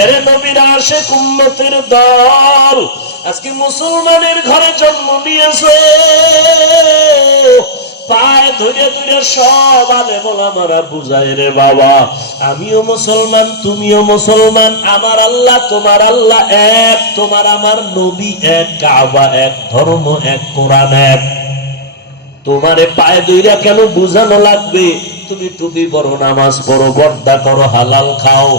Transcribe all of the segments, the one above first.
এরে নবীর আসে কুম্মতের দল। আজকে মুসলমানের ঘরে জন্ম নিয়েছে। পায়ে ধরে ধরে সব আলে মারা বুঝায় রে বাবা, আমিও মুসলমান, তুমিও মুসলমান, আমার আল্লাহ, তোমার আল্লাহ এক, তোমার আমার নবী এক, কাবা এক, ধর্ম এক, কোরআন এক। তোমারে পায়ে দইরা কেন বুঝানো লাগবে? তুমি টুপি পরো, নামাজ পড়ো বর্দা করো, হালাল খাও।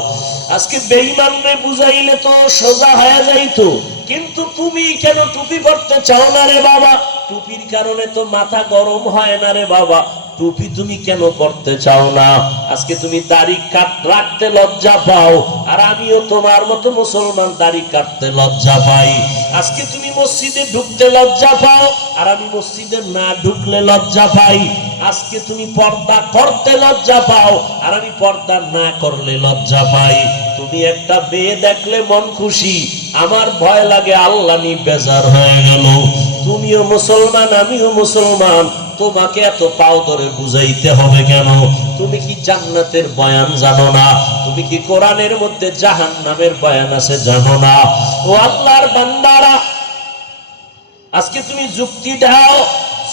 আজকে বেঈমানরে বুঝাইলে তো সোজা হয়ে যাইতো। কিন্তু তুমি কেন টুপি পরতে চাও না রে বাবা? টুপির কারণে তো মাথা গরম হয় না রে বাবা। টুপি তুমি কেন পড়তে চাও না? আজকে তুমি দাড়ি কাট রাখতে লজ্জা পাও, আর আমিও তোমার মতো মুসলমান দাড়ি কাটতে লজ্জা পাই। আজকে তুমি মসজিদে ঢুকতে লজ্জা পাও, আর আমি মসজিদে না ঢুকলে লজ্জা পাই। আজকে তুমি পর্দা করতে লজ্জা পাও, আর আমি পর্দা না করলে লজ্জা পাই। তুমি একটা মেয়ে দেখলে মন খুশি, আমার ভয় লাগে, আল্লাহ নি বেজার হয়ে গেল। তুমিও মুসলমান, আমিও মুসলমান তোমাকে এত পাও ধরে বুঝাইতে হবে কেন? তুমি কি জান্নাতের বয়ান জানো না? তুমি কি কোরআনের মধ্যে জাহান নামের বয়ান আছে জানো না? ও আল্লাহর বান্দারা, আজকে তুমি যুক্তি দাও,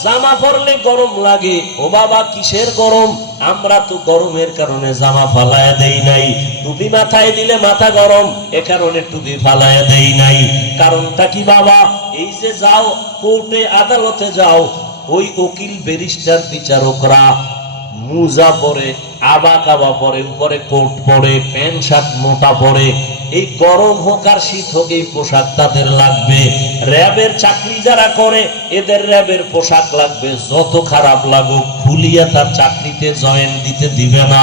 জামা পরলে গরম লাগে। ও বাবা, কিসের গরম? আমরা তো গরমের কারণে জামা ফালায় দেই নাই। টুপি মাথায় দিলে মাথা গরম, এ কারণে টুপি ফালায় দেই নাই। কারণটা কি বাবা? এই যে যাও, কোর্টে আদালতে যাও ওই উকিল ব্যারিস্টার বিচারকরা মুজা পরে আবা কাবা পরে, উপরে কোট পরে প্যান্ট শার্ট মোটা পরে এই গরম হোক আর শীত হোক, এই পোশাক তাদের লাগবে। র্যাবের চাকরি যারা করে, এদের র্যাবের পোশাক লাগবে। যত খারাপ লাগুক খুলিয়া তার চাকরিতে জয়েন দিতে দিবে না।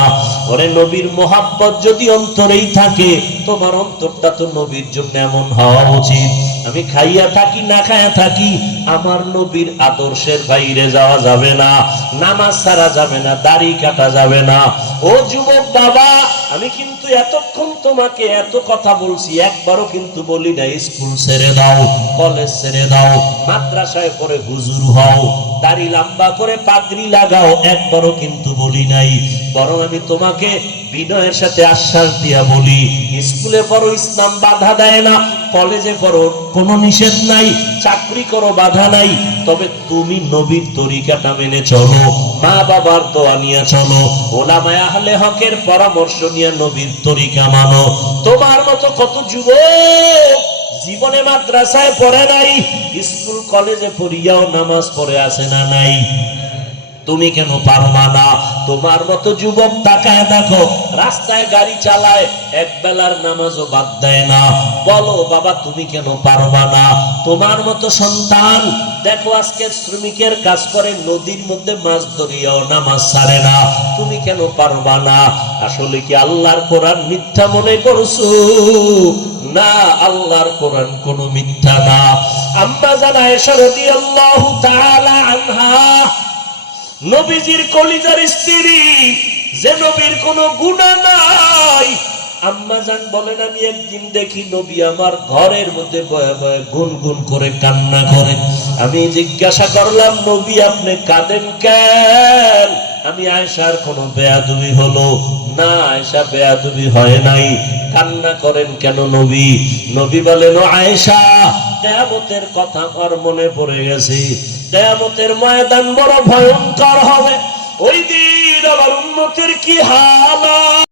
ওরে নবীর মোহাব্বত যদি অন্তরেই থাকে, তোমার অন্তরটা তো নবীর জন্য এমন হওয়া উচিত। আমি খাইয়া থাকি, না খাইয়া থাকি, আমার নবীর আদর্শের বাইরে যাওয়া যাবে না। নামাজ ছাড়া যাবে না, দাড়ি কাটা যাবে না। ও যুবক বাবা আমি কিন্তু এতক্ষণ তোমাকে এত কথা বলছি, একবারও কিন্তু বলি না স্কুল ছেড়ে দাও, কলেজ ছেড়ে দাও, মাদ্রাসায় পরে হুজুর হও, দাড়ি লম্বা করে পাগড়ি লাগাও, একবারও কিন্তু বলি নাই। বরং আমি তোমাকে বিনয়ের সাথে আশ্বাস দিয়া বলি, স্কুলে পড়ো, ইসলাম বাধা দেয় না, কলেজে পড়ো, কোনো নিষেধ নাই, চাকরি করো, বাধা নাই, তবে তুমি নবীর তরিকাটা মেনে চলো, মা বাবার দোয়া নিয়ে চলো, ওলামায় আহলে হকের পরামর্শ নিয়ে নবীর তরিকা মানো। তোমার মতো কত যুবক জীবনে মাদ্রাসায় পড়ে নাই, স্কুল কলেজে পড়িয়াও নামাজ পড়ে আসে না নাই। তুমি কেন পারবা না? তোমার মতো যুবক তাকায় দেখো, রাস্তায় গাড়ি চালায়, এক বেলার নামাজও বাদ দেয় না। বলো, বাবা, তুমি কেন পারবা না? তোমার মতো সন্তান, দেখো আজকে শ্রমিকের কাজ করে নদীর মধ্যে মাছ ধরিয়াও নামাজ ছাড়ে না। তুমি কেন পারবা না? আসলে কি আল্লাহর কোরআন মিথ্যা মনে করছ? না, আল্লাহর কোরআন কোনো মিথ্যা না। আম্মা জানা এসে রাদিয়াল্লাহু তাআলা আনহা নবীজির কলিজার স্ত্রী, যে নবীর কোনো গুণা নাই। আম্মা জান বলেন, আমি একদিন দেখি নবী আমার ঘরের মধ্যে বয়ে বয়ে গুন গুন করে কান্না করে। আমি জিজ্ঞাসা করলাম, নবী, আপনি কাঁদেন কেন? আমি আয়সার কোনো বেয়াদুবি হলো না আয়সা বেয়াদুবি হয় নাই। কান্না করেন কেন নবী? নবী বলেন, ও আয়েশা কেয়ামতের কথা আমার মনে পড়ে গেছে। কেয়ামতের ময়দান বড় ভয়ঙ্কর হবে। ওই দিন আবার উন্নতির কি হালা?